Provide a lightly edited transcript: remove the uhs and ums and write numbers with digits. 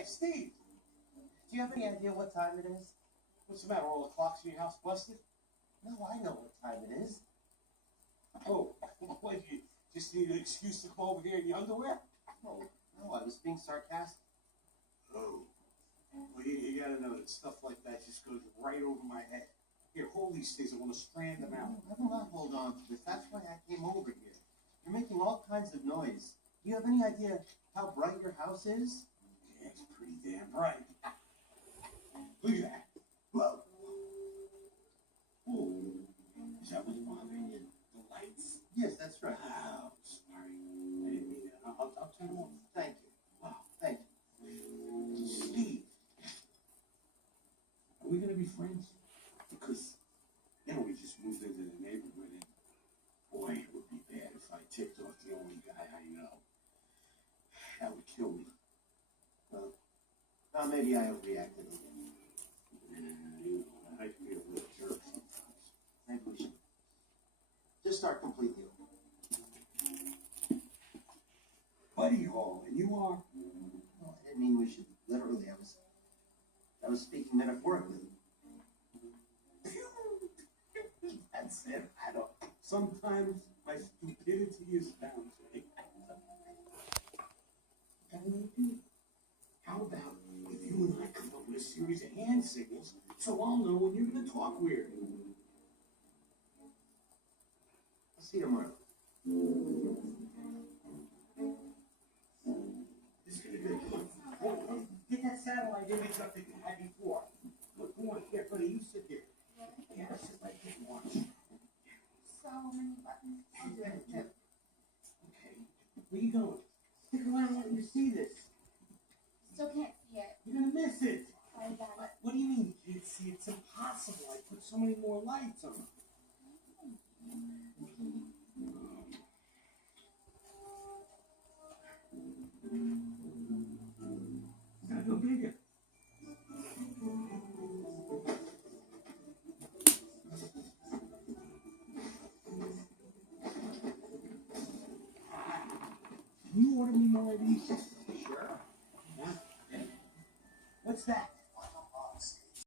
Hey, Steve, Do you have any idea what time it is? what's the matter? All the clocks in your house busted? No, I know what time it is. Oh, what, you just need an excuse to come over here in your underwear? No, I was being sarcastic. Oh. Well, you gotta know that stuff like that just goes right over my head. Here, hold these things. I want to strand them out. I will not hold on to this. That's why I came over here. You're making all kinds of noise. Do you have any idea how bright your house is? Yeah, it's pretty damn bright. Look at that. Whoa. Oh, is that what's bothering you? The lights? Yes, that's right. Oh, sorry. I didn't mean that. I'll turn them off. Thank you. Wow. Thank you. Steve, are we going to be friends? Because, we just moved into the neighborhood, and boy, it would be bad if I tipped off the only guy I know. That would kill me. Well, maybe I overreacted a little. I can be a little jerk sometimes. Maybe we should just start completely over. Buddy Hall, and you are? Well, I didn't mean we should literally. I was speaking metaphorically. That's it. I don't. Sometimes my stupidity is bound to me. How about if you and I come up with a series of hand signals so I'll know when you're going to talk weird? I'll see you tomorrow. This is going to be good. Oh, get that satellite image up that you had before. Look, go on. Here, buddy, you sit here. Yeah, sit like this and watch. So many buttons. I'll do it. No. Okay. Where you going? Stick around letting you see this. Still can't see it. You're going to miss it. Sorry, Dad. What do you mean you can't see? It's impossible. I put so many more lights on. Gotta go bigger. Can you order me more of these? Sure. Huh? What's that?